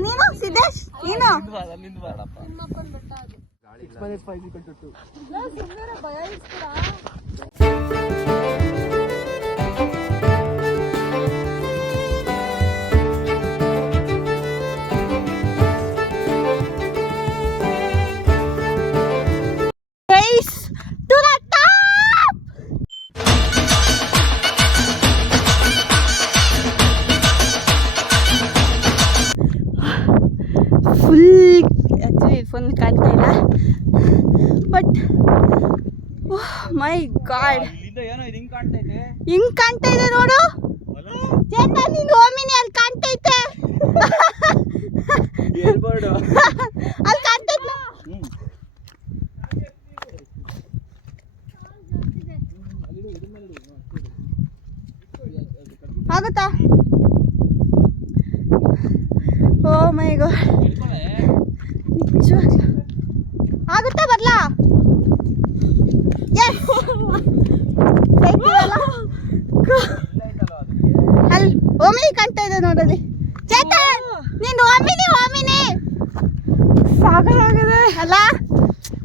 ನೀನು ಸಿದ್ದೇಶ್ ನೀನು full actually phone ಕಾಣ್ತಾ ಇಲ್ಲ ಬಟ್ ಮೈ ಗಾಡ್ ಹಿಂಗ್ ಕಾಣ್ತಾ ಇದೆ ನೋಡು ಚೇತನ್ ನಿಂದು ಓಮಿನಿ ಅಲ್ಲಿ ಕಾಣ್ತೈತೆ ಅಲ್ಲಿ ಕಾಣ್ತೈತೆ ಆಗುತ್ತಾ ಓ ಮೈ ಗಾಡ್ ನಿಜವಾಗ್ಲೂ ಆಗುತ್ತಾ ಬರ್ಲಾ ಅಲ್ಲಿ ಓಮಿನಿ ಕಾಣ್ತಾ ಇದೆ ನೋಡಲ್ಲಿ ಚೇತನ್ ನೀನು ಓಮಿನಿ ಸಾಕಾಗಿದೆ ಅಲ್ಲ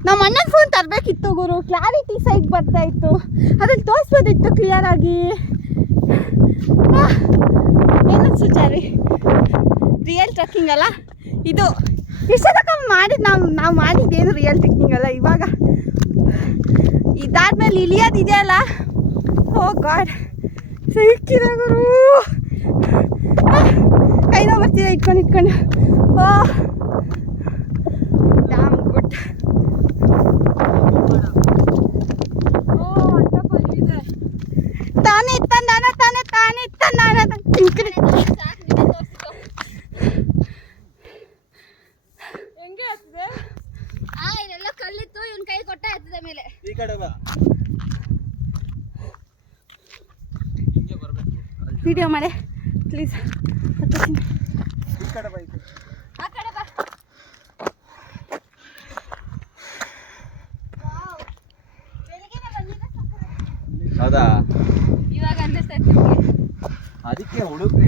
ನಮ್ಮ ಅಣ್ಣನ ಫೋನ್ ತರಬೇಕಿತ್ತು ಗುರು ಕ್ಲಾರಿಟಿ ಸೈಟ್ ಬರ್ತಾ ಇತ್ತು ಅದ್ರಲ್ಲಿ ತೋರಿಸ್ಬೋದಿತ್ತು ಕ್ಲಿಯರ್ ಆಗಿ ಏನು ಸುಚಾರಿ ರಿಯಲ್ ಟ್ರಕ್ಕಿಂಗ್ ಅಲ್ಲ ಇದು ಇಷ್ಟೊತ್ತಕ ಮಾಡಿದ್ದು ನಾವು ಮಾಡಿದ್ದೇನು ರಿಯಲ್ ಟ್ರಕ್ಕಿಂಗ್ ಅಲ್ಲ ಇವಾಗ ಇದಾದ್ಮೇಲೆ ಇಳಿಯೋದಿದೆಯಲ್ಲ ಓ ಗಾಡ್ ಸಿಕ್ಕಿದೆ ಗುರು ಕೈ ನೋವು ಬರ್ತಿದೆ ಇಟ್ಕೊಂಡು ಓ ಡ್ಯಾಮ್ ಗುಡ್ ತಾನೇ ತಿಂಕ್ರಿ ಹೆಂಗೆ ಆಗ್ತದೆ ಇದೆಲ್ಲ ಕಲ್ಲಿತ್ತು ಇವನ್ ಕೈ ಕೊಟ್ಟ ಆಗ್ತದೆ ಮೇಲೆ ಈ ಕಡೆ ಬಾ ಹಿಂಗೆ ಬರಬೇಕು ವಿಡಿಯೋ ಮಾಡಿ ಪ್ಲೀಸ್ ಈ ಕಡೆ ಬಾ ಆ ಕಡೆ ಬಾ ವಾವ್ ಬೆಳಗ್ಗೆನೇ ಬಂದಿದೆ ಹೌದಾ ಇವಾಗ ಅನ್ನಿಸ್ತಾ ಇತ್ತು ಅದಕ್ಕೆ ಹುಡುಕ್ರೆ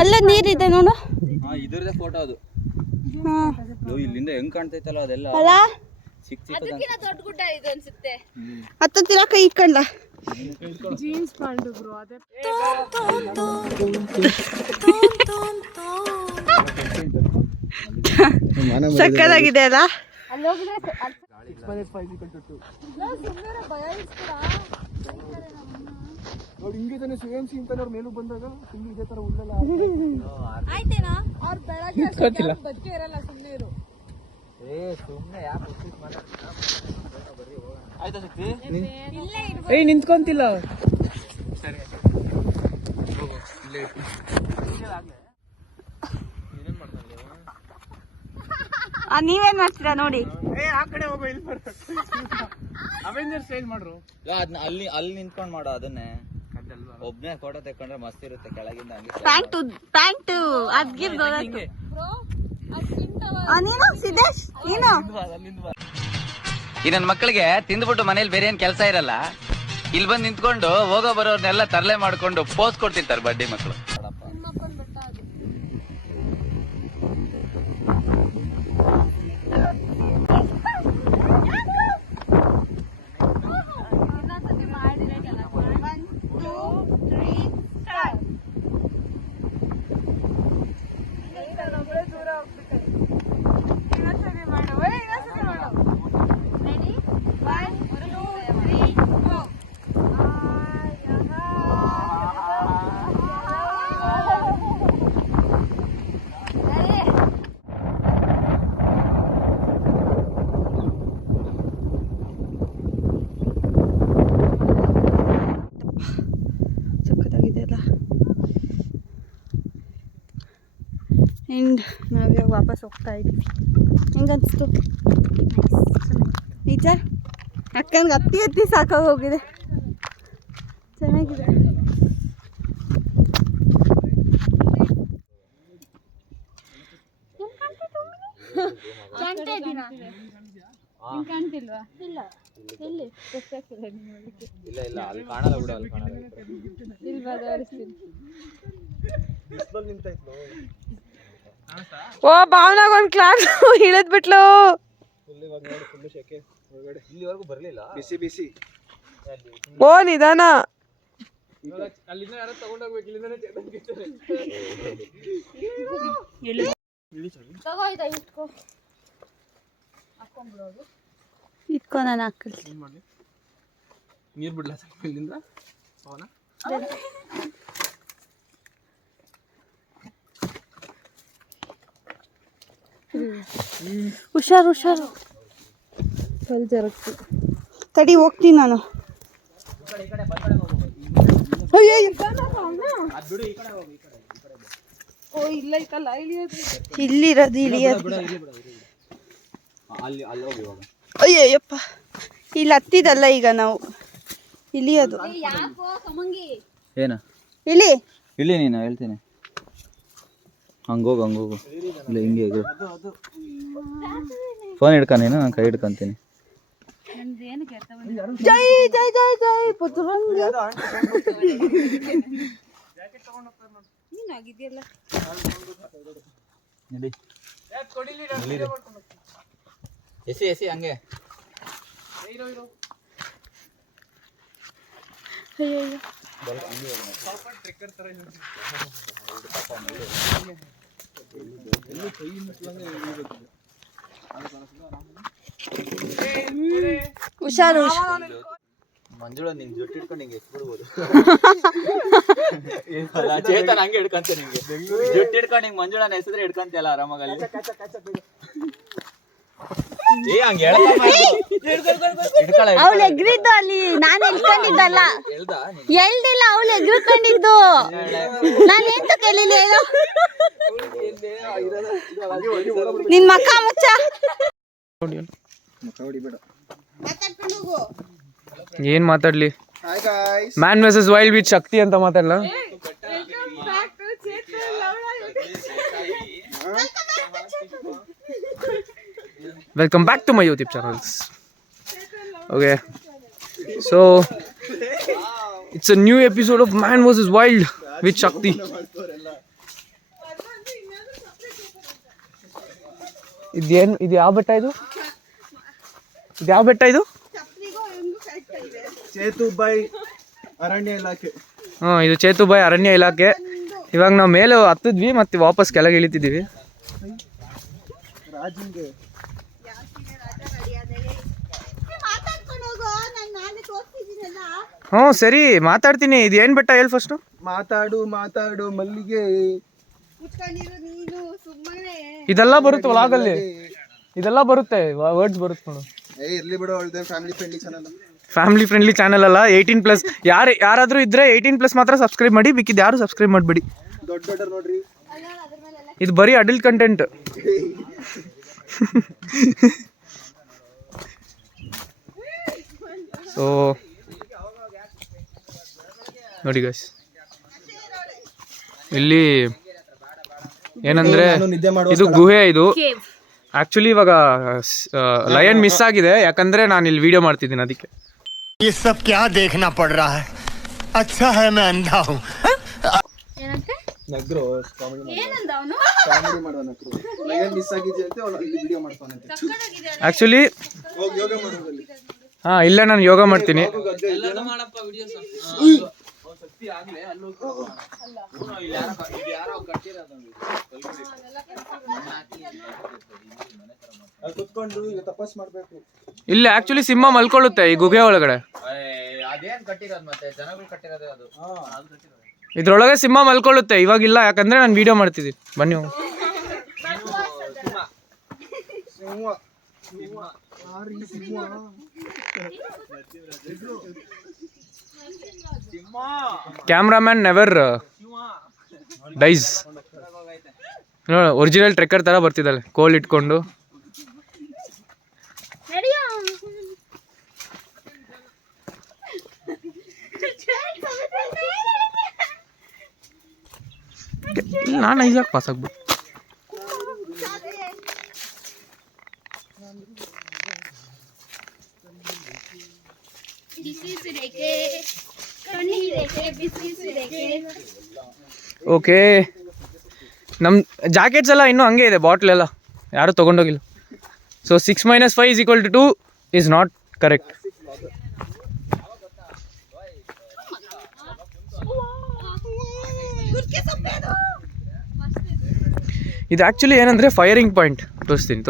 ಅಲ್ಲ ನೀರಿದೆ ನೋಡು ಇದ್ರದೇ ಫೋಟೋ ಅದು ಇಲ್ಲಿಂದ ಹೆಂಗ್ ಕಾಣ್ತೈತಲ್ಲ ಅದೆಲ್ಲ ದೊಡ್ಡ ಗುಡ್ಡ ಇದು ಅನ್ಸುತ್ತೆ ಹತ್ತಿರ ಕೈ ಇಟ್ಕೊಂಡ ಜೀನ್ಸ್ ಪ್ಯಾಂಟ್ ಬ್ರೋ ಅದೇ ಸಕ್ಕತ್ತಾಗಿದೆ ಅಲ್ಲ ಅಲ್ಲಿ ಹೋಗಿದ್ರೆ ನೋಡಿ ಹಿಂಗೆ ತಾನೆ ಸೇಮ್ ಸೀನ್ ತಾನೆ ಅವ್ರ ಮೇಲೂ ಬಂದಾಗ ಫುಲ್ ಇದೇ ತರ ಉಳ್ಳಲ್ಲ ಆಯ್ತೇನಾ ಅವ್ರ ಬೆಳಗ್ಗೆ ಬಚ್ಚೆ ಇರಲ್ಲ ಸುಮ್ಮನೆ ಇರು ಸುಮ್ಮನೆ ಯಾಕೆ ಉಚಿತ ಮಾತಾಡ್ತೀರಾ ಬರ್ರಿ ಹೋಗೋಣ ಆಯ್ತಾ ಶಕ್ತಿ ಇಲ್ಲೇ ಇರು ನಿಂತ್ಕೊಂತಿಲ್ಲ ಸರಿ ಹೋಗು ಇಲ್ಲೇ ನೀನೇನ್ ಮಾಡ್ತಾನೆ ನೀವೇನ್ ಮಾಡ್ತೀರಾ ನೋಡಿ ಆ ಕಡೆ ಹೋಗೋ ಇಲ್ಲಿ ಬರ್ತಾರೆ ಅವೆಂಜರ್ ಸ್ಟೈಲ್ ಮಾಡ್ರು ಅಲ್ಲಿ ನಿಂತ್ಕೊಂಡು ಮಾಡೋ ಅದನ್ನೇ ಒಬ್ನೇ ಫೋಟೋ ತೆಕ್ಕೊಂಡ್ರೆ ಮಸ್ತ್ ಇರುತ್ತೆ ಕೆಳಗಿಂದ ಪ್ಯಾಂಟು ಅದ್ಗಿರ್ದು ನೀನು ಸಿದ್ದೇಶ್ ನೀನು ಈ ನನ್ನ ಮಕ್ಕಳಿಗೆ ತಿಂದ್ಬಿಟ್ಟು ಮನೇಲಿ ಬೇರೆ ಏನ್ ಕೆಲಸ ಇರಲ್ಲ ಇಲ್ಲಿ ಬಂದು ನಿಂತ್ಕೊಂಡು ಹೋಗೋ ಬರೋರ್ನೆಲ್ಲ ತರಲೆ ಮಾಡ್ಕೊಂಡು ಪೋಸ್ ಕೊಡ್ತಿರ್ತಾರೆ ಬಡ್ಡಿ ಮಕ್ಕಳು ಆ್ಯಂಡ್ ನಾವೇ ವಾಪಸ್ ಹೋಗ್ತಾ ಇದ್ದೀವಿ ಹೆಂಗನ್ನಿಸ್ತು ನಿಜ ಅಕ್ಕನಿಗೆ ಹತ್ತಿ ಹತ್ತಿ ಸಾಕಾಗಿ ಹೋಗಿದೆ. ಚೆನ್ನಾಗಿದೆ. ಕಾಣ್ತಿಲ್ವಾ? ಇಲ್ಲ ಎಲ್ಲಿ ಇಲ್ಲ ಇಲ್ಲ ಅಲ್ಲಿ ಕಾಣಲ್ಲ ಬಿಡು, ಅಲ್ಲಿ ಕಾಣಲ್ಲ. ಓ ಭಾವನಾಗ ಒಂದ್ ಕ್ಲಾಸ್ ಇಳಿದ್ ಬಿಟ್ಲು. ಇಲ್ಲಿವರೆಗೂ ಬರ್ಲಿಲ್ಲ. ಬಿಸಿ ಬಿಸಿ ಓ ನಿಧಾನ. ಅಲ್ಲಿಂದ ಯಾರೋ ತಗೊಂಡೋಗ್ಬೇಕು, ಇಲ್ಲಿಂದನೇ ಇಟ್ಕೊ ನಾನು ಹಾಕಲಿ. ನೀರು ಬಿಡ್ಲ ಇಲ್ಲಿಂದ ಅವನ. ಹುಷಾರು ಹುಷಾರು. ಕಲ್ ಜರಗ್ತು. ತಡಿ ಹೋಗ್ತೀನಿ ನಾನು. ಇಲ್ಲಿರೋದು ಇಳಿಯೋದು. ಅಯ್ಯಯ್ಯಪ್ಪ, ಇಲ್ಲಿ ಹತ್ತಿದಲ್ಲ ಈಗ ನಾವು ಇಳಿಯೋದು. ಏನ ಇಳಿ ಇಲ್ಲಿ ನೀನು ಹೇಳ್ತೀನಿ. ಹಂಗೋಗು ಇಲ್ಲ ಹಿಂಗೆ ಫೋನ್ ಹಿಡ್ಕ ನೀನು, ನಾನು ಕೈ ಹಿಡ್ಕೊಂತೀನಿ. ಜೈ ಜೈ ಜೈ ಜೈ ಪುತ್ರಂಗಿ. ಎಸಿ ಎಸಿ ಹಂಗೆ. ಹುಷಾರು. ಮಂಜುಳ ನಿಂಗೆ ಜೊಟ್ಟು ಹಿಡ್ಕೊಂಡು ಹಿಂಗೆ ಎತ್ಬಿಡ್ಬೋದು. ಚೇತನ ಹಂಗೆ ಹಿಡ್ಕೊಂತ ನಿಂಗೆ ಜೊಟ್ಟು ಹಿಡ್ಕೊಂಡು ಹಿಂಗೆ ಮಂಜುಳನ ಹೆಸದ್ರೆ ಹಿಡ್ಕೊಂತಿಯಲ್ಲ ಆರಾಮಾಗಿ ಅಲ್ಲಿ. ಅವಳು ಎಗ್ರಿದ್ದು ಅಲ್ಲಿ, ನಾನು ಎಲ್ಕೊಂಡಿದ್ದಲ್ಲ. ಎಲ್ದಿಲ್ಲ, ಅವಳು ಎಗ್ರಿಕೊಂಡಿದ್ದು. ನಾನು ಎಂತ ಕೇಳಿಲ್ಲ ಏನು. ನಿನ್ ಮಕ್ಕ ಮುಚ್ಚ. ಏನ್ ಮಾತಾಡ್ಲಿ? ಮ್ಯಾನ್ ವರ್ಸಸ್ ವೈಲ್ಡ್ ವಿತ್ ಶಕ್ತಿ ಅಂತ ಮಾತಾಡ್ಲ. Welcome back to my YouTube channels. Okay, so it's a new episode of Man vs Wild with Shakti. ಇದು ಯಾವ ಬೆಟ್ಟ ಇದು? ಇದು ಯಾವ ಬೆಟ್ಟ ಇದು? ಚೇತುಬಾಯಿ ಅರಣ್ಯ ಇಲಾಖೆ. ಇದು ಚೇತುಬಾಯಿ ಅರಣ್ಯ ಇಲಾಖೆ. ಇವಾಗ ನಾವು ಮೇಲೆ ಹತ್ತಿದ್ವಿ ಮತ್ತೆ ವಾಪಸ್ ಕೆಳಗೆ ಇಳಿತಿದ್ದೀವಿ. ಹ್ಞೂ ಸರಿ ಮಾತಾಡ್ತೀನಿ. ಇದು ಏನು ಬೆಟ್ಟ ಹೇಳಿ ಫಸ್ಟು? ಮಾತಾಡು ಮಾತಾಡು ಮಲ್ಲಿಗೆ. ಇದೆಲ್ಲ ಬರುತ್ತೆ ಒಳಗಲ್ಲಿ, ಇದೆಲ್ಲ ಬರುತ್ತೆ, ವರ್ಡ್ಸ್ ಬರುತ್ತೆ ನೋಡು. ಇರ್ಲಿ ಬಿಡು, ಅವಳದೇ family friendly channel. Family friendly channel ಅಲ್ಲ, 18+. ಯಾರಾದರೂ ಇದ್ರೆ 18+ ಮಾತ್ರ ಸಬ್ಸ್ಕ್ರೈಬ್ ಮಾಡಿ, ಬಿಕ್ಕಿದ್ದು ಯಾರು ಸಬ್ಸ್ಕ್ರೈಬ್ ಮಾಡಬೇಡಿ. ದೊಡ್ಡ ನೋಡ್ರಿ, ಇದು ಬರೀ ಅಡಲ್ಟ್ ಕಂಟೆಂಟ್. ಸೊ ನೋಡಿ ಗೈಸ್, ಇಲ್ಲಿ ಏನಂದ್ರೆ ಇದು ಗುಹೆ. ಇದು ಆಕ್ಚುಲಿ ಇವಾಗ ಲಯನ್ ಮಿಸ್ ಆಗಿದೆ, ಯಾಕಂದ್ರೆ ನಾನು ಇಲ್ಲಿ ವಿಡಿಯೋ ಮಾಡ್ತಿದ್ದೀನಿ ಅದಕ್ಕೆ. ये सब क्या देखना पड़ रहा है? अच्छा है मैं अंधा हूँ. ನಗ್ರು ಕಾಮಿಡಿ ಮಾಡೋಣ. ಲಯನ್ ಮಿಸ್ ಆಗಿದೆ ಅಂತ ಅವಳು ಇಲ್ಲಿ ವಿಡಿಯೋ ಮಾಡ್ತಾನಂತೆ. ಆಕ್ಚುಲಿ ಹೋಗಿ ಯೋಗ ಮಾಡೋದಲ್ಲಿ. ಹಾ, ಇಲ್ಲ ನಾನು ಯೋಗ ಮಾಡ್ತೀನಿ. ಕುತ್ಕೊಂಡು ಈಗ ತಪಸ್ ಮಾಡ್ಬೇಕು. ಇಲ್ಲಿ ಆಕ್ಚುಲಿ ಸಿಂಹ ಮಲ್ಕೊಳ್ಳುತ್ತೆ ಈ ಗುಹೆ ಒಳಗಡೆ. ಇದ್ರೊಳಗೆ ಸಿಂಹ ಮಲ್ಕೊಳ್ಳುತ್ತೆ. ಇವಾಗಿಲ್ಲ, ಯಾಕಂದ್ರೆ ನಾನು ವಿಡಿಯೋ ಮಾಡ್ತಿದ್ದೀನಿ. ಬನ್ನಿ ಹೋಗಿ. Cameraman never dies. Original trekker ತರ ಬರ್ತಿದ್ದಾಳೆ, ಕೋಲ್ ಇಟ್ಕೊಂಡು. ಓಕೆ, ಇಲ್ಲಿ ನಾನು ಈಸಾಗಿ ಪಾಸ್ ಆಗ್ಬೋದು. ಓಕೆ, ನಮ್ಮ ಜಾಕೆಟ್ಸ್ ಎಲ್ಲ ಇನ್ನೂ ಹಂಗೆ ಇದೆ, ಬಾಟ್ಲೆಲ್ಲ ಯಾರೂ ತೊಗೊಂಡೋಗಿಲ್ಲ. So 6 - 5 = 2 is not correct. ಇದು ಆ್ಯಕ್ಚುಲಿ ಏನಂದರೆ ಫೈರಿಂಗ್ ಪಾಯಿಂಟ್. ತೋರಿಸ್ತೀನಿ.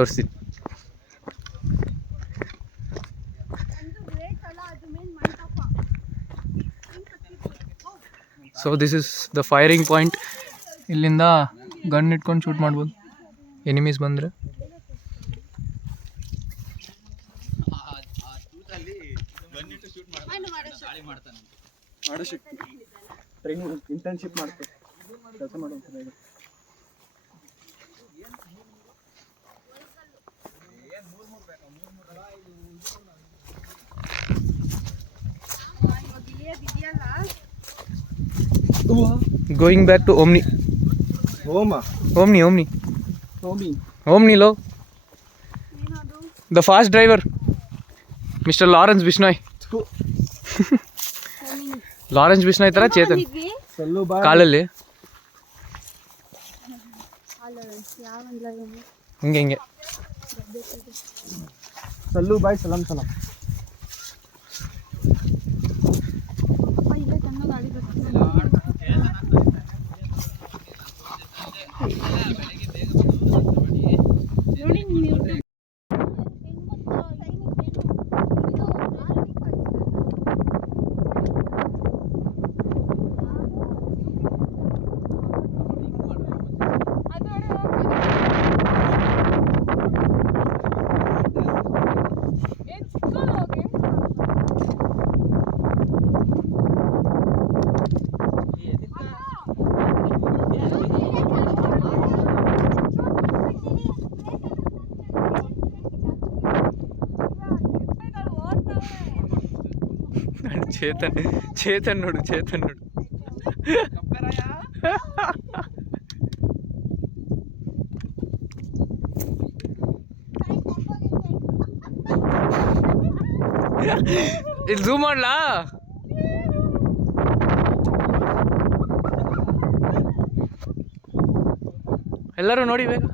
So this is the firing point. ಇಲ್ಲಿಂದ ಗನ್ ಇಟ್ಕೊಂಡು ಶೂಟ್ ಮಾಡ್ಬೋದು ಎನಿಮೀಸ್ ಬಂದರೆ. ಮಾಡೋ ಶಕ್ತಿ ಟ್ರೈನಿಂಗ್ ಇಂಟರ್ನ್ಶಿಪ್ ಮಾಡ್ತಾರೆ, ಕೆಲಸ ಮಾಡುವಂಥದ್ದು. Going back to Omni. Omni lo. The fast driver, Mr. Lawrence Bishnoi. Lawrence Bishnoi ತರ ಚೇತನ್ ಕಾಲಲ್ಲಿ ಹಿಂಗೆ ಸಲ್ಲು ಬಾಯ್ ಸಲಾಂ. ಚೇತನ್ ನೋಡು. ಇಲ್ಲಿ ಝೂಮ್ ಮಾಡ್ಲಾ? ಎಲ್ಲರೂ ನೋಡಿ ಬೇಗ.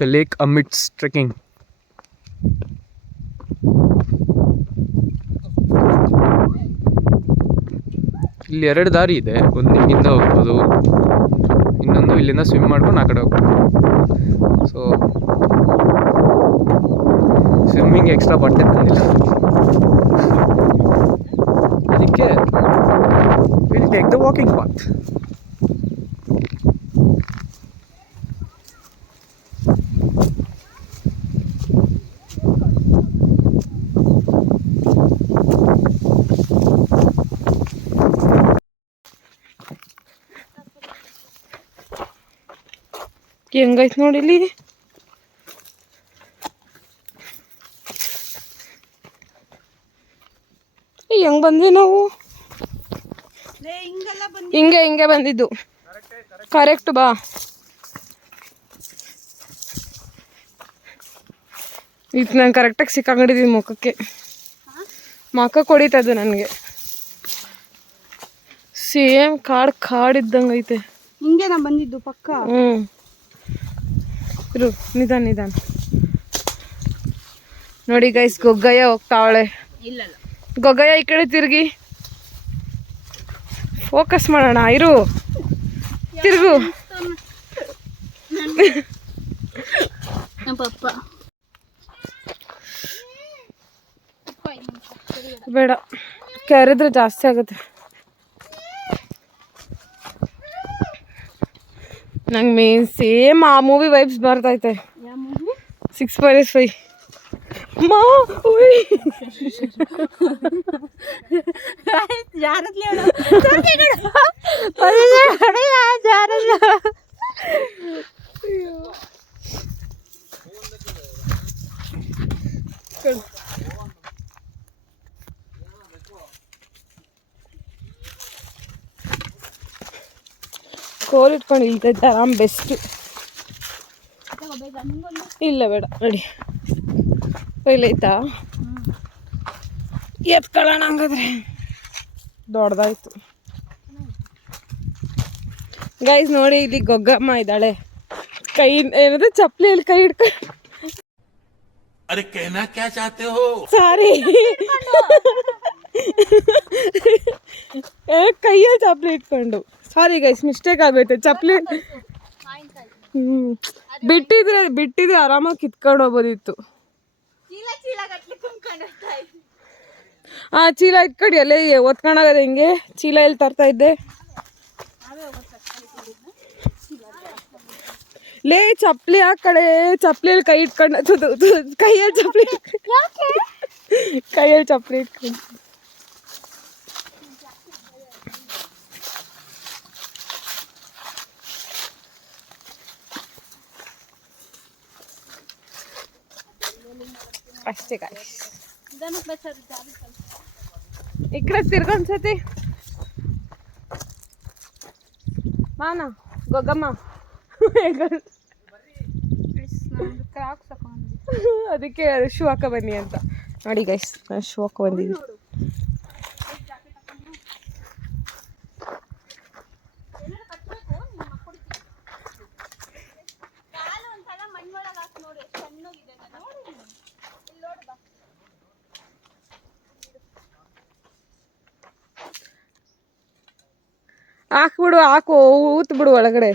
The lake amidst trekking. ಇಲ್ಲಿ 2 ದಾರಿ ಇದೆ. ಒಂದು ಇಲ್ಲಿಂದ ಹೋಗ್ಬೋದು, ಇನ್ನೊಂದು ಇಲ್ಲಿಂದ ಸ್ವಿಮ್ ಮಾಡ್ಕೊಂಡು ಆ ಕಡೆ ಹೋಗ್ಬೋದು. ಸೊ ಸ್ವಿಮ್ಮಿಂಗ್ ಎಕ್ಸ್ಟ್ರಾ ಬಟ್ಟೆ ತಂದಿಲ್ಲ, ಅದಕ್ಕೆ will take the walking path. ಹೆಂಗೈತೆ ನೋಡಿ ಇಲ್ಲಿ. ಹೆಂಗ್ ಬಂದ್ವಿ ನಾವು? ಹಿಂಗೆ ಬಂದಿದ್ದು. ಕರೆಕ್ಟ್ ಬಾ. ಇದು ನಾನು ಕರೆಕ್ಟಾಗಿ ಸಿಕ್ಕಾಕೊಂಡಿದ್ದೀನಿ ಮುಖಕ್ಕೆ. ಮುಖಕ್ಕೆ ಹೊಡಿತದು ನನಗೆ. ಸೇಮ್ ಕಾಡಿದ್ದಂಗೆ ಐತೆ. ಹಿಂಗೆ ನಾ ಬಂದಿದ್ದು ಪಕ್ಕ. ಇರು, ನಿಧಾನ ನೋಡಿ ಗೈಸ್, ಗೊಗ್ಗಯ್ಯ ಹೋಗ್ತಾವಳೆ. ಗೊಗ್ಗಯ್ಯ ಈ ಕಡೆ ತಿರುಗಿ ಫೋಕಸ್ ಮಾಡೋಣ. ಇರು, ತಿರುಗು. ಪಪ್ಪ ಬೇಡ, ಕರೆದ್ರೆ ಜಾಸ್ತಿ ಆಗುತ್ತೆ. ನಂಗೆ ಮೇನ್ ಸೇಮ್ ಆ ಮೂವಿ ವೈಬ್ಸ್ ಬರ್ತೈತೆ. 6.5 ಮಾ ಕೋಲ್ ಇಟ್ಕೊಂಡು ಇಲ್ತೈತೆ ಆರಾಮ್ ಬೆಸ್ಟ್. ಇಲ್ಲ ಬೇಡ ನೋಡಿ ಒಯ್ಲೈತಾ ಎತ್ಕೊಳ್ಳೋಣ ಹಂಗಾದ್ರೆ. ದೊಡ್ಡದಾಯ್ತು ಗೈಸ್. ನೋಡಿ ಇಲ್ಲಿ ಗೊಗ್ಗಮ್ಮ ಇದ್ದಾಳೆ, ಕೈ ಏನದು ಚಪ್ಪಲಿಯಲ್ಲಿ ಕೈ ಹಿಡ್ಕೊಂಡು. अरे कहना क्या चाहते हो? ಸಾರಿ ಕೈಯಲ್ಲಿ ಚಪ್ಪಲಿ ಇಟ್ಕೊಂಡು. ಸಾರಿ ಗೈಸ್, ಮಿಸ್ಟೇಕ್ ಆಗೋಯ್ತು. ಚಪ್ಪಲಿ ಬಿಟ್ಟಿದ್ರೆ ಆರಾಮಾಗಿ ಕಿತ್ಕೊಂಡು ಹೋಗ್ಬೋದಿತ್ತು. ಚೀಲ ಇಟ್ಕೊಂಡು ಎಲ್ಲಿ ಒತ್ಕೊಂಡಾಗದ ಹಿಂಗೆ. ಚೀಲ ಎಲ್ಲಿ ತರ್ತಾ ಇದ್ದೆ ಲೇ? ಚಪ್ಪಲಿ ಆ ಕಡೆ ಚಪ್ಪಲಿಯಲ್ಲಿ ಕೈ ಇಟ್ಕೊಂಡು ಕೈಯಲ್ಲಿ ಚಪ್ಪಲಿ ಇಟ್ಕೊಂಡು. ಅಷ್ಟೇ ಗಾಯ್ಸ್. ಈ ಕಡೆ ತಿರ್ಗೊಂದ್ಸತಿ ಮಾನ ಗೊಗ್ಗಮ್ಮ ಅದಕ್ಕೆ ಶೂ ಹಾಕ ಬನ್ನಿ ಅಂತ. ನೋಡಿ ಗೈಸ್, ನಾನು ಶೂ ಹಾಕ ಬಂದಿದ್ದೀನಿ. ಹಾಕ್ಬಿಡು, ಹಾಕು, ಊತ್ ಬಿಡು ಒಳಗಡೆ.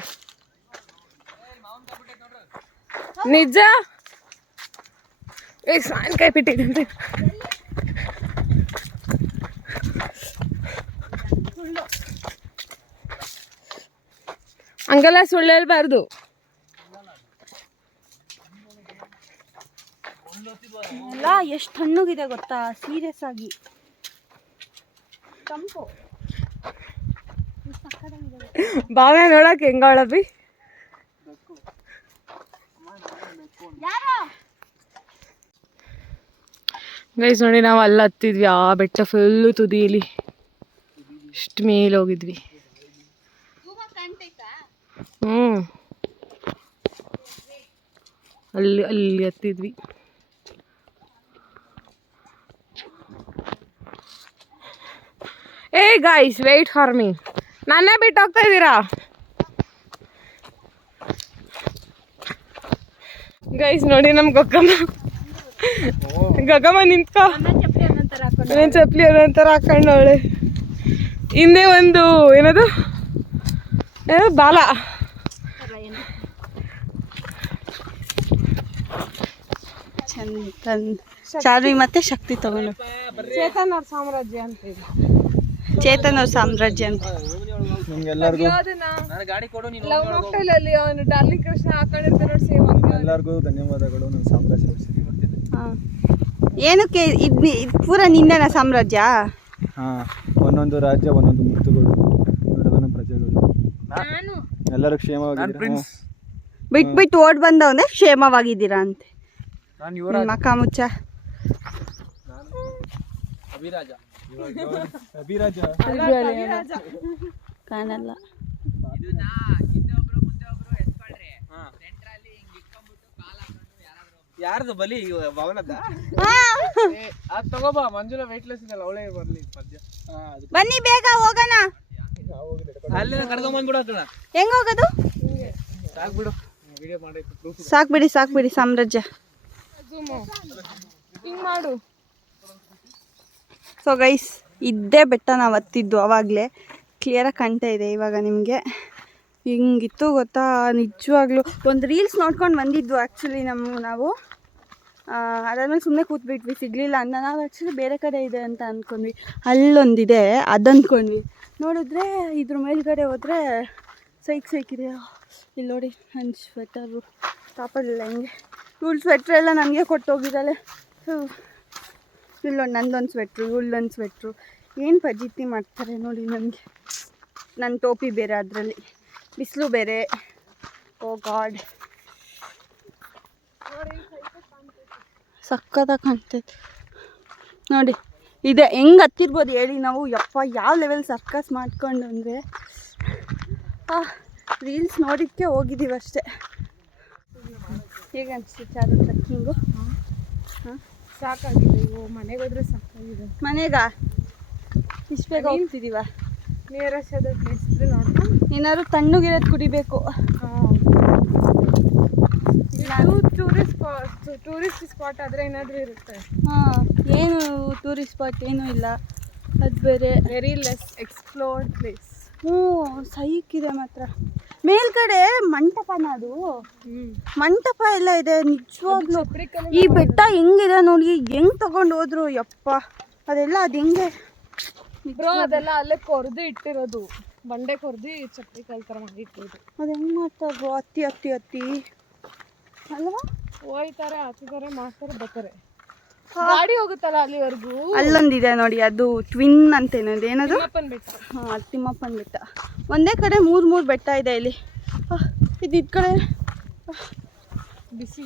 ನಿಜ ಸಾಯಂಕಾಯಿ ಬಿಟ್ಟಿದ್ದಂತೆ. ಹಂಗೆಲ್ಲ ಸುಳ್ಳು ಹೇಳ್ಬಾರ್ದು. ಎಲ್ಲ ಎಷ್ಟು ಹಣ್ಣುಗಿದೆ ಗೊತ್ತಾ, ಸೀರಿಯಸ್ ಆಗಿ. ತಂಪು ಬಾವೆ ನೋಡಕ್ ಹೆಂಗಾಳಬಿ. ಗೈಸ್ ನೋಡಿ, ನಾವು ಅಲ್ಲಿ ಹತ್ತಿದ್ವಿ ಆ ಬೆಟ್ಟ ಫುಲ್ಲು ತುದಿಯಲ್ಲಿ. ಇಷ್ಟು ಮೇಲೆ ಹೋಗಿದ್ವಿ. ಅಲ್ಲಿ ಹತ್ತಿದ್ವಿ. ಏ ಗೈಸ್, ವೇಟ್ ಫಾರ್ ಮೀ. ನಾನೇ ಬಿಟ್ಟು ಹೋಗ್ತಾ ಇದ್ದೀರಾ ಗೈಸ್? ನೋಡಿ ನಮ್ ಗಗಮ್ಮ ನಿಂತ್ಕೊ. ಚಪ್ಪಲಿ ಅನ್ನೊಂಥರ ಹಾಕೊಂಡವಳೆ. ಹಿಂದೆ ಒಂದು ಏನದು ಬಾಲ. ಚಾರ್ವಿ ಮತ್ತೆ ಶಕ್ತಿ ತಗೊಂಡು ಚೇತನ್ ಅವ್ರ ಸಾಮ್ರಾಜ್ಯ ಅಂತ ಇದೆ. ಚೇತನ್ ಅವ್ರ ಸಾಮ್ರಾಜ್ಯ ಅಂತ. ಅಲ್ಲಿ ಅವನು ಡಾರ್ಲಿಂಗ್ ಕೃಷ್ಣ ಹಾಕೊಂಡಿರ್ತಾರೆ ನೋಡಿ, ಸೇಮ್. ಎಲ್ಲರಿಗೂ ಧನ್ಯವಾದಗಳು. ನನ್ನ ಸಾಮ್ರಾಜ್ಯ ಏನಕ್ಕೆ ಇದು ಪೂರ ನಿಂದನ ಸಾಮ್ರಾಜ್ಯ? ಒಂದೊಂದು ರಾಜ್ಯ ಒಂದೊಂದು ಮುತ್ತುಗಳು, ಪ್ರಜೆಗಳು, ಎಲ್ಲರೂ ಕ್ಷೇಮವಾಗಿದ್ದೀರಾ? ಬಿಟ್ಟು ಓಡ್ ಬಂದವನೇ ಕ್ಷೇಮವಾಗಿದ್ದೀರಾ ಅಂತೆ. ಮಕ್ಕ ಮುಚ್ಚ. ಕಾಣಲ್ಲ. ಯಾರ್ದು ಬಲಿ ಭವನದ? ತಗೋಬಾ, ಮಂಜುಳ ವೆಯ್ಟ್ಲೆಸ್ ಇದಲ್ಲ, ಅವಳೇ ಬರ್ಲಿ ಪದ್ಯ. ಬನ್ನಿ ಬೇಗ ಹೋಗೋಣ. ಅಲ್ಲಿ ಕಡ್ಕೊಂಡ್ ಬಂದ್ಬಿಡ. ಹೆಂಗ್ ಹೋಗೋದು? ಸಾಕ್ಬಿಡು, ವಿಡಿಯೋ ಮಾಡೈತೆ. ಸಾಕ್ಬಿಡಿ ಸಾಮ್ರಾಜ್ಯ. ಹಿಂಗ್ ಮಾಡು. ಸೊ ಗೈಸ್, ಇದ್ದೇ ಬೆಟ್ಟ ನಾವು ಹತ್ತಿದ್ದು. ಅವಾಗಲೇ ಕ್ಲಿಯರಾಗಿ ಕಾಣ್ತಾ ಇದೆ ಇವಾಗ ನಿಮಗೆ. ಹಿಂಗಿತ್ತು ಗೊತ್ತಾ, ನಿಜವಾಗ್ಲೂ ಒಂದು ರೀಲ್ಸ್ ನೋಡ್ಕೊಂಡು ಬಂದಿದ್ವು ಆ್ಯಕ್ಚುಲಿ ನಾವು. ಅದಾದ್ಮೇಲೆ ಸುಮ್ಮನೆ ಕೂತ್ಬಿಟ್ವಿ, ಸಿಗಲಿಲ್ಲ ಅಂತ. ನಾವು ಆ್ಯಕ್ಚುಲಿ ಬೇರೆ ಕಡೆ ಇದೆ ಅಂತ ಅಂದ್ಕೊಂಡ್ವಿ, ಅಲ್ಲೊಂದಿದೆ ಅದು ಅಂದ್ಕೊಂಡ್ವಿ. ನೋಡಿದ್ರೆ ಇದ್ರ ಮೇಲ್ಗಡೆ ಹೋದರೆ ಸೈಕಿದೆ. ಇಲ್ಲಿ ನೋಡಿ ನನ್ನ ಸ್ವೆಟರು ಟಾಪಲ್ಲಿಲ್ಲ, ಹೆಂಗೆ ಇವಳು ಸ್ವೆಟ್ರ್ ಎಲ್ಲ ನನಗೆ ಕೊಟ್ಟೋಗಿದ್ದಾಳೆ. ಇಲ್ಲೊಂದು ನಂದೊಂದು ಸ್ವೆಟ್ರು, ಇವಳೊಂದು ಸ್ವೆಟ್ರು, ಏನು ಫಜೀತಿ ಮಾಡ್ತಾರೆ ನೋಡಿ ನನಗೆ. ನನ್ನ ಟೋಪಿ ಬೇರೆ, ಅದರಲ್ಲಿ ಬಿಸಿಲು ಬೇರೆ. ಓ ಗಾಡ್, ಸಕ್ಕತ್ತಾಗಿ ಕಾಣ್ತೈತೆ ನೋಡಿ. ಇದೆ ಹೆಂಗೆ ಹತ್ತಿರ್ಬೋದು ಹೇಳಿ ನಾವು? ಯಪ್ಪ, ಯಾವ ಲೆವೆಲ್ ಸರ್ಕಸ್ ಮಾಡ್ಕೊಂಡು ಅಂದರೆ ರೀಲ್ಸ್ ನೋಡಿದ್ದಕ್ಕೆ ಹೋಗಿದ್ದೀವಿ ಅಷ್ಟೇ. ಹೇಗೆ ಅನಿಸ್ತು ಚಾರು ಟ್ರೆಕ್ಕಿಂಗು? ಹಾಂ, ಸಾಕಾಗಿದೆ. ಇವು ಮನೆಗೆ ಹೋದ್ರೆ ಸಾಕಾಗಿದೆ. ಮನೆಗಾ ಇಷ್ಟು ಬೇಗ ಹೋಗ್ತಿದ್ದೀವ? ನಿಯರೆಸ್ಟ್ ಆದ ಪ್ಲೇಸ್ ಇದ್ರೆ ನೋಡ್ಕೊಂಡು ಏನಾದ್ರು ತಣ್ಣಗಿರೋದು ಕುಡಿಬೇಕು. ಟೂರಿಸ್ಟ್ ಸ್ಪಾಟ್ ಆದರೆ ಏನಾದರೂ ಇರುತ್ತೆ. ಹಾಂ, ಏನು ಟೂರಿಸ್ಟ್ ಸ್ಪಾಟ್ ಏನೂ ಇಲ್ಲ, ಅದು ಬೇರೆ. Very less explored place. ಹ್ಞೂ, ಸೈಕಿದೆ ಮಾತ್ರ. ಮೇಲ್ಗಡೆ ಮಂಟಪನ ಅದು, ಮಂಟಪ ಎಲ್ಲ ಇದೆ ನಿಜವಾಗ್ಲೂ. ಈ ಬೆಟ್ಟ ಹೆಂಗಿದೆ ನೋಡಿ, ಹೆಂಗೆ ತಗೊಂಡು ಹೋದ್ರು ಯಪ್ಪ. ಅದೆಲ್ಲ ಅದು ಹೆಂಗೆ ಬ್ರೋ, ಅದೆಲ್ಲ ಅಲ್ಲೇ ಕೊರ್ದು ಇಟ್ಟಿರೋದು, ಬಂಡೆ ಕೊರ್ದು ಚಪ್ಪಲಿ ಕಲ್ ಥರ ಮಾಡಿ ಇಟ್ಟಿರೋದು. ಅದು ಹೆಂಗೆ ಮಾಡ್ತಾರೆ ಬ್ರೋ? ಹತ್ತಿ ಹತ್ತಿ ಹತ್ತಿ ಅಲ್ವಾ? ಹೋಯ್ತಾರೆ, ಹತ್ತಿದ್ದಾರೆ, ಮಾಡ್ತಾರೆ, ಬರ್ತಾರೆ. ಗಾಡಿ ಹೋಗುತ್ತಲ್ಲ ಅಲ್ಲಿವರೆಗೂ. ಅಲ್ಲೊಂದಿದೆ ನೋಡಿ, ಅದು ಟ್ವಿನ್ ಅಂತೇನೋ, ಏನದು? ತಿಮ್ಮಪ್ಪನ ಬೆಟ್ಟ. ಹಾಂ, ತಿಮ್ಮಪ್ಪನ ಬೆಟ್ಟ. ಒಂದೇ ಕಡೆ ಮೂರು ಬೆಟ್ಟ ಇದೆ ಇಲ್ಲಿ. ಇದು ಕಡೆ ಬಿಸಿ.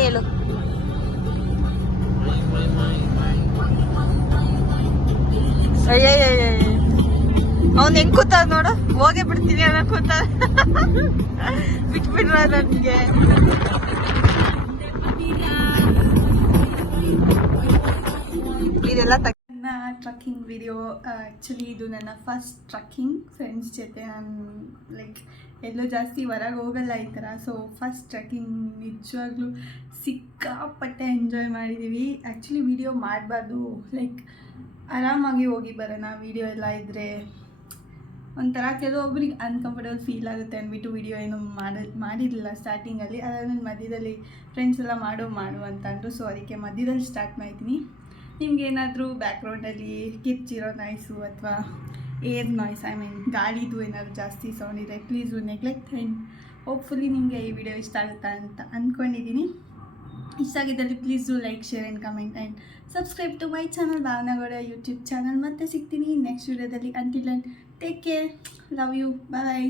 ಹೇಳು. ಅವ್ನು ಹೆಂಗ್ ಕೂತ ನೋಡು, ಹೋಗೇ ಬಿಡ್ತೀನಿ ಅನ್ನೋ ಕೂತ. ಬಿಟ್ಬಿಡ್ರ ನನಗೆ. ಇದೆಲ್ಲ ನನ್ನ ಟ್ರಕ್ಕಿಂಗ್ ವಿಡಿಯೋ. ಆ್ಯಕ್ಚುಲಿ ಇದು ನನ್ನ ಫಸ್ಟ್ ಟ್ರಕ್ಕಿಂಗ್ ಫ್ರೆಂಡ್ಸ್ ಜೊತೆ. ನಾನು ಲೈಕ್ ಎಲ್ಲೂ ಜಾಸ್ತಿ ಹೊರಗೆ ಹೋಗಲ್ಲ ಈ ಥರ. ಸೊ ಫಸ್ಟ್ ಟ್ರಕ್ಕಿಂಗ್ ನಿಜವಾಗ್ಲೂ ಸಿಕ್ಕಾಪಟ್ಟೆ ಎಂಜಾಯ್ ಮಾಡಿದ್ದೀವಿ. ಆ್ಯಕ್ಚುಲಿ ವಿಡಿಯೋ ಮಾಡಬಾರ್ದು, ಲೈಕ್ ಆರಾಮಾಗಿ ಹೋಗಿ ಬರೋಣ. ವಿಡಿಯೋ ಎಲ್ಲ ಇದ್ದರೆ ಒಂಥರ ಕೆಲವೊಬ್ರಿಗೆ ಅನ್ಕಂಫರ್ಟಬಲ್ ಫೀಲ್ ಆಗುತ್ತೆ ಅಂದ್ಬಿಟ್ಟು ವಿಡಿಯೋ ಏನು ಮಾಡಿರಲಿಲ್ಲ ಸ್ಟಾರ್ಟಿಂಗಲ್ಲಿ. ಅದಾದ್ಮೇಲೆ ಮಧ್ಯದಲ್ಲಿ ಫ್ರೆಂಡ್ಸ್ ಎಲ್ಲ ಮಾಡು ಅಂತ ಅಂದರು. ಸೊ ಅದಕ್ಕೆ ಮಧ್ಯದಲ್ಲಿ ಸ್ಟಾರ್ಟ್ ಮಾಡ್ತೀನಿ. ನಿಮ್ಗೇನಾದರೂ ಬ್ಯಾಕ್ಗ್ರೌಂಡಲ್ಲಿ ಕಿರ್ಚಿರೋ ನಾಯ್ಸು ಅಥವಾ ಏರ್ ನಾಯ್ಸ್, ಐ ಮೀನ್ ಗಾಳಿದು ಏನಾದರೂ ಜಾಸ್ತಿ ಸೌಂಡ್ ಇದೆ, ಪ್ಲೀಸ್ ನೆಗ್ಲೆಕ್ಟ್. ಆ್ಯಂಡ್ ಹೋಪ್ಫುಲಿ ನಿಮಗೆ ಈ ವಿಡಿಯೋ ಇಷ್ಟ ಆಗುತ್ತಾ ಅಂತ ಅಂದ್ಕೊಂಡಿದ್ದೀನಿ. ಇಷ್ಟ ಆಗಿದ್ದಲ್ಲಿ please do like, share and comment and subscribe to my channel Bhavanagowda YouTube channel. ಮತ್ತೆ ಸಿಗ್ತೀನಿ ನೆಕ್ಸ್ಟ್ ವಿಡಿಯೋದಲ್ಲಿ. Until and take care, love you, bye.